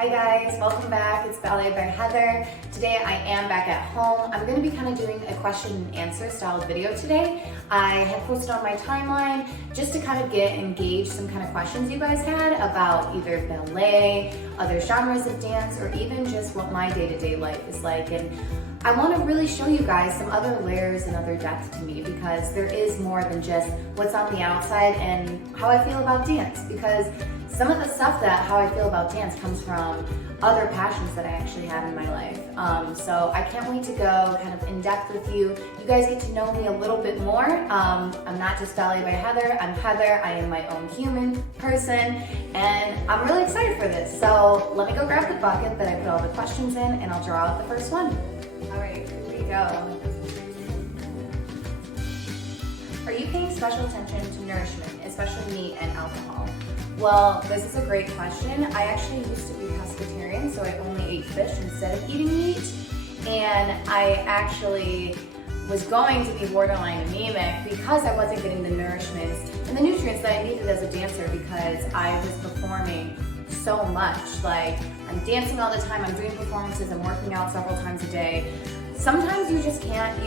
Hi guys, welcome back. It's Ballet by Heather. Today I am back at home. I'm going to be kind of doing a question and answer style video today. I have posted on my timeline just to kind of engage some kind of questions you guys had about either ballet, other genres of dance, or even just what my day-to-day life is like. And I want to really show you guys some other layers and other depth to me, because there is more than just what's on the outside and how I feel about dance, because some of the stuff that how I feel about dance comes from other passions that I actually have in my life. So I can't wait to go kind of in depth with you. You guys get to know me a little bit more. I'm not just Ballet by Heather, I'm Heather. I am my own human person, and I'm really excited for this. So let me go grab the bucket that I put all the questions in, and I'll draw out the first one. All right, here we go. Are you paying special attention to nourishment, especially meat and alcohol? Well, this is a great question. I actually used to be pescatarian, so I only ate fish instead of eating meat. And I actually was going to be borderline anemic because I wasn't getting the nourishments and the nutrients that I needed as a dancer, because I was performing so much. Like, I'm dancing all the time, I'm doing performances, I'm working out several times a day. Sometimes you just can't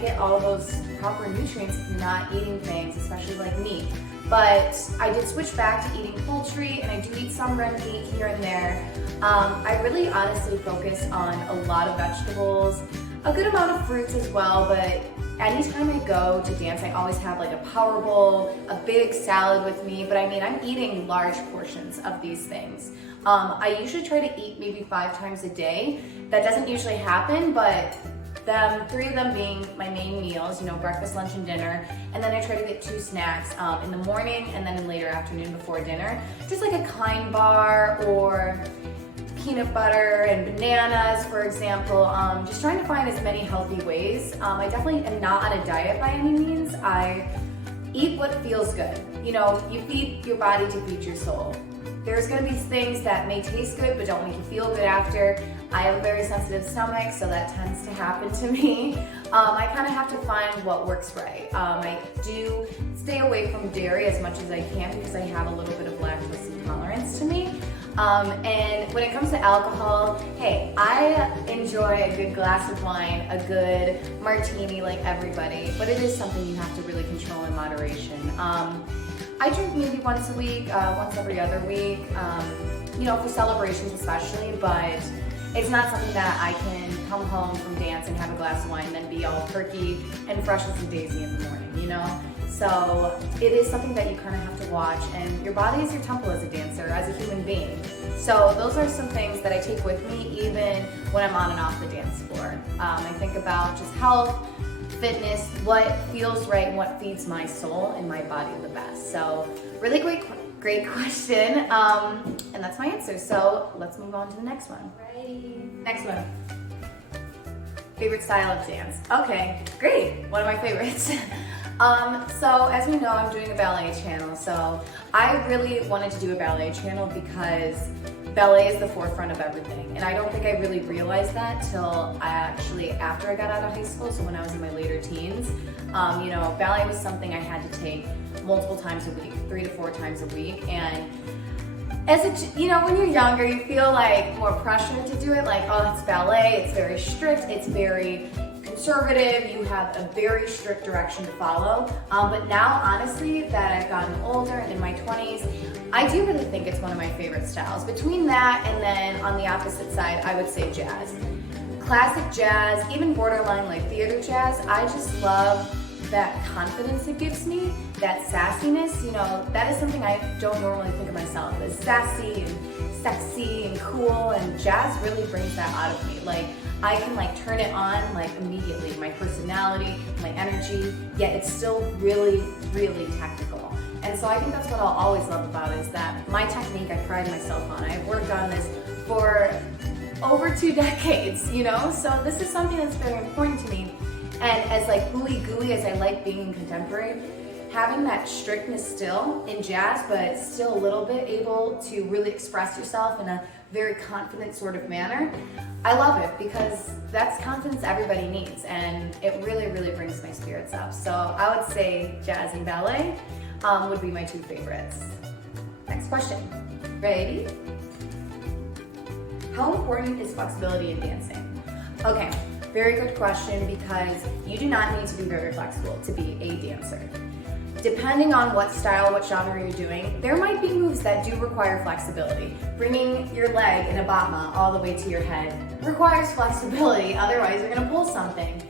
get all those proper nutrients if you're not eating things, especially like meat. But I did switch back to eating poultry, and I do eat some red meat here and there. I really honestly focus on a lot of vegetables, a good amount of fruits as well, but anytime I go to dance, I always have like a power bowl, a big salad with me, but I mean, I'm eating large portions of these things. I usually try to eat maybe 5 times a day. That doesn't usually happen, but 3 of them being my main meals, you know, breakfast, lunch, and dinner. And then I try to get 2 snacks in the morning and then in later afternoon before dinner. Just like a Kind bar or peanut butter and bananas, for example. Just trying to find as many healthy ways. I definitely am not on a diet by any means. I eat what feels good. You know, you feed your body to feed your soul. There's gonna be things that may taste good but don't make you feel good after. I have a very sensitive stomach, so that tends to happen to me. I kind of have to find what works right. I do stay away from dairy as much as I can because I have a little bit of lactose intolerance to me. And when it comes to alcohol, hey, I enjoy a good glass of wine, a good martini like everybody, but it is something you have to really control in moderation. I drink maybe once a week, once every other week, you know, for celebrations especially, but it's not something that I can come home from dance and have a glass of wine and then be all perky and fresh as a daisy in the morning, you know? So it is something that you kind of have to watch, and your body is your temple as a dancer, as a human being. So those are some things that I take with me even when I'm on and off the dance floor. I think about just health, fitness, what feels right, and what feeds my soul and my body the best. So really great question, and that's my answer. So let's move on to the next one. Ready? Next one. Favorite style of dance? Okay, great. One of my favorites. So as we know, I'm doing a ballet channel. So I really wanted to do a ballet channel because ballet is the forefront of everything. And I don't think I really realized that till after I got out of high school, so when I was in my later teens. You know, ballet was something I had to take multiple times a week, 3 to 4 times a week. And you know, when you're younger, you feel like more pressure to do it. Like, oh, it's ballet, it's very strict, it's very conservative, you have a very strict direction to follow. But now, honestly, that I've gotten older and in my 20s, I do really think it's one of my favorite styles. Between that and then on the opposite side, I would say jazz. Classic jazz, even borderline like theater jazz, I just love that confidence it gives me, that sassiness. You know, that is something I don't normally think of myself as sassy and sexy and cool, and jazz really brings that out of me. Like, I can like turn it on like immediately, my personality, my energy, yet it's still really, really technical. And so I think that's what I'll always love about it, is that my technique, I pride myself on. I've worked on this for over 2 decades, you know? So this is something that's very important to me. And as like ooey-gooey as I like being in contemporary, having that strictness still in jazz, but still a little bit able to really express yourself in a very confident sort of manner, I love it, because that's confidence everybody needs, and it really, really brings my spirits up. So I would say jazz and ballet would be my 2 favorites. Next question. Ready? How important is flexibility in dancing? Okay, very good question, because you do not need to be very flexible to be a dancer. Depending on what style, what genre you're doing, there might be moves that do require flexibility. Bringing your leg in a battement all the way to your head requires flexibility, otherwise you're gonna pull something.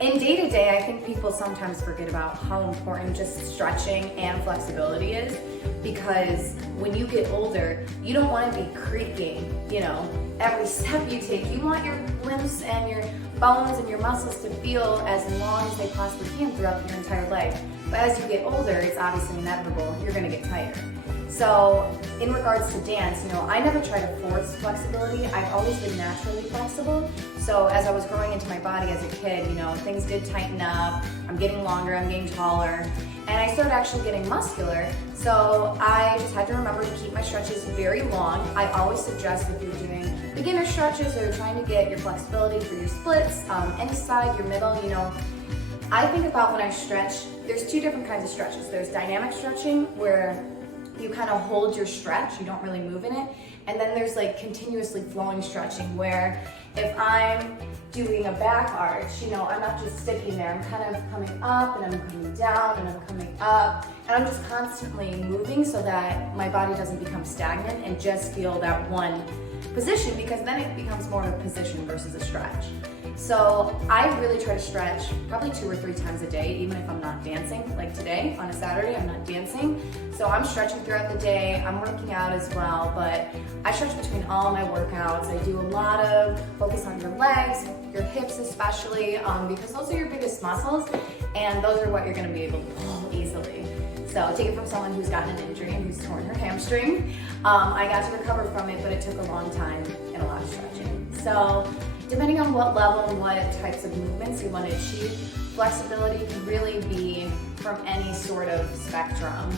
In day-to-day, I think people sometimes forget about how important just stretching and flexibility is, because when you get older, you don't want to be creaking, every step you take. You want your limbs and your bones and your muscles to feel as long as they possibly can throughout your entire life. But as you get older, it's obviously inevitable, you're gonna get tired. So in regards to dance, I never try to force flexibility. I've always been naturally flexible. So as I was growing into my body as a kid, things did tighten up. I'm getting longer, I'm getting taller, and I started actually getting muscular. So I just had to remember to keep my stretches very long. I always suggest, if you're doing beginner stretches or trying to get your flexibility for your splits, any side, your middle, I think about when I stretch, there's two different kinds of stretches. There's dynamic stretching, where you kind of hold your stretch, you don't really move in it. And then there's like continuously flowing stretching, where if I'm doing a back arch, I'm not just sticking there, I'm kind of coming up and I'm coming down and I'm coming up, and I'm just constantly moving so that my body doesn't become stagnant and just feel that one position, because then it becomes more of a position versus a stretch. So I really try to stretch probably 2 or 3 times a day, even if I'm not dancing. Like today, on a Saturday, I'm not dancing. So I'm stretching throughout the day, I'm working out as well, but I stretch between all my workouts. I do a lot of focus on your legs, your hips especially, because those are your biggest muscles, and those are what you're gonna be able to pull easily. So take it from someone who's gotten an injury and who's torn her hamstring. I got to recover from it, but it took a long time and a lot of stretching. So depending on what level and what types of movements you want to achieve, flexibility can really be from any sort of spectrum.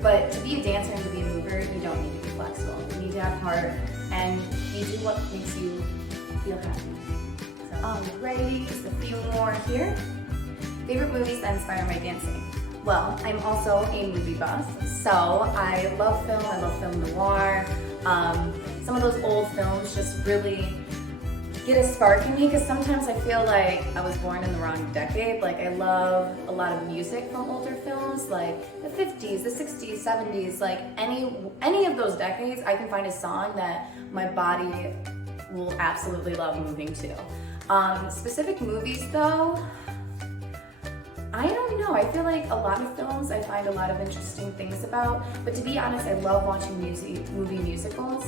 But to be a dancer and to be a mover, you don't need to be flexible. You need to have heart, and you do what makes you feel happy. So alrighty, just a few more here. Favorite movies that inspire my dancing? Well, I'm also a movie buff, so I love film. I love film noir. Some of those old films just really get a spark in me, because sometimes I feel like I was born in the wrong decade. Like, I love a lot of music from older films, like the 50s, the 60s, 70s, like any of those decades, I can find a song that my body will absolutely love moving to. Specific movies though, I don't know. I feel like a lot of films I find a lot of interesting things about, but to be honest, I love watching movie musicals.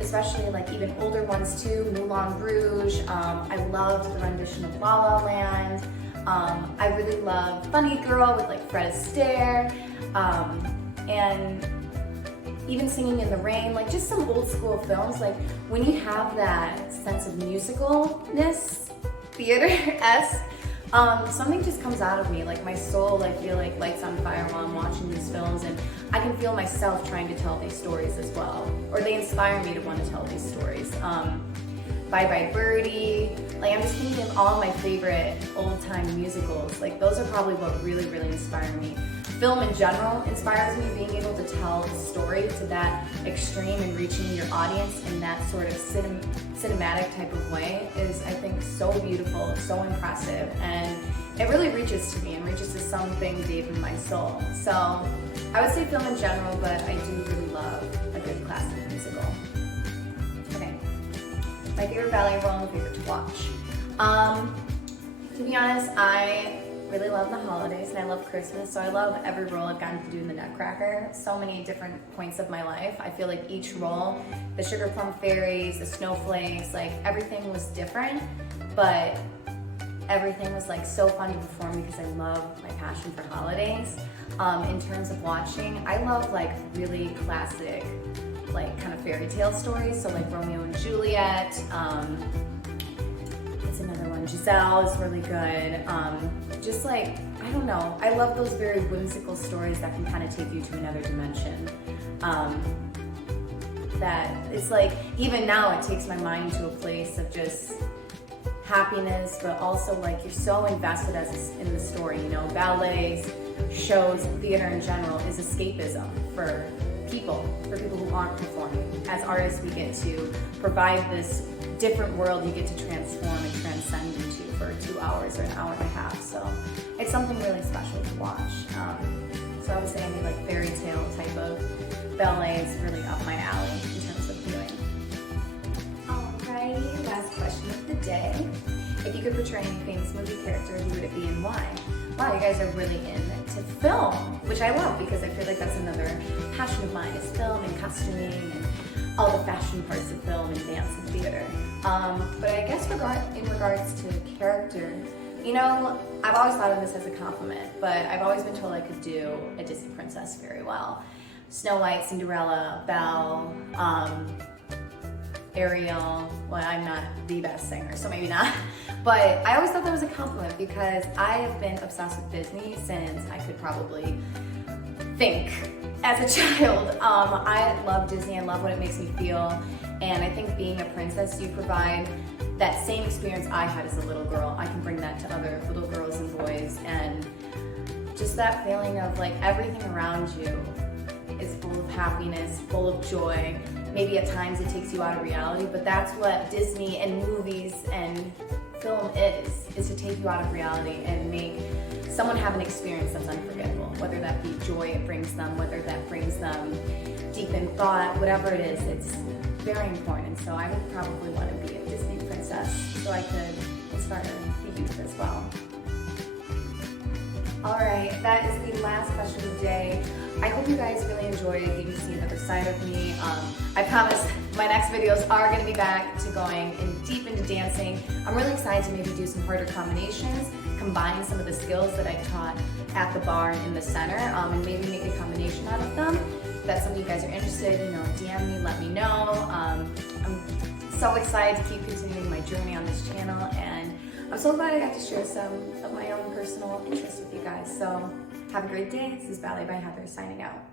Especially like even older ones too, Moulin Rouge. I loved the rendition of La La Land. I really love Funny Girl with like Fred Astaire, and even Singing in the Rain, like just some old school films. Like when you have that sense of musicalness, theater-esque, something just comes out of me. Like my soul, I feel like lights on fire while I'm watching these films, and I can feel myself trying to tell these stories as well, or they inspire me to want to tell these stories. Bye Bye Birdie, like I'm just thinking of all my favorite old time musicals. Like those are probably what really, really inspire me. Film in general inspires me. Being able to tell a story to that extreme and reaching your audience in that sort of cinematic type of way is, I think, so beautiful, so impressive, and it really reaches to me and reaches to something deep in my soul. So I would say film in general, but I do really love a good classic musical. Okay, my favorite ballet role and favorite to watch. To be honest, I really love the holidays and I love Christmas, so I love every role I've gotten to do in the Nutcracker. So many different points of my life. I feel like each role, the Sugar Plum Fairies, the Snowflakes, like everything was different, but everything was like so fun to perform because I love my passion for holidays. In terms of watching, I love like really classic, like kind of fairy tale stories, so like Romeo and Juliet, it's another one, Giselle is really good. Just like, I don't know, I love those very whimsical stories that can kind of take you to another dimension. That it's like, even now it takes my mind to a place of just happiness, but also like you're so invested in the story, you know. Ballets, shows, theater in general is escapism for people who aren't performing. as artists, we get to provide this different world you get to transform and transcend into for 2 hours or an hour and a half. So it's something really special to watch. So I would say any like fairy tale type of ballet is really up my alley in terms of viewing. Alrighty, last question of the day. If you could portray any famous movie character, who would it be and why? Wow, you guys are really into film, which I love because I feel like that's another passion of mine, is film and costuming and all the fashion parts of film and dance and theater. But I guess in regards to character, you know, I've always thought of this as a compliment, but I've always been told I could do a Disney princess very well. Snow White, Cinderella, Belle, Ariel. Well, I'm not the best singer, so maybe not. But I always thought that was a compliment because I have been obsessed with Disney since I could probably think as a child. I love Disney, I love what it makes me feel, and I think being a princess, you provide that same experience I had as a little girl. I can bring that to other little girls and boys, and just that feeling of like everything around you is full of happiness, full of joy. Maybe at times it takes you out of reality, but that's what Disney and movies and film is to take you out of reality and make someone have an experience that's unforgettable, whether that be joy it brings them, whether that brings them deep in thought, whatever it is, it's very important. So I would probably want to be a Disney princess so I could inspire the youth as well. All right, that is the last question of the day. I hope you guys really enjoyed getting to see another side of me. I promise my next videos are going to be back to going deep into dancing. I'm really excited to maybe do some harder combinations, combine some of the skills that I taught at the bar and in the center, and maybe make a combination out of them. If that's something you guys are interested in, DM me, let me know. I'm so excited to keep continuing my journey on this channel, and I'm so glad I got to share some of my own personal interests with you guys. So have a great day. This is Ballet by Heather signing out.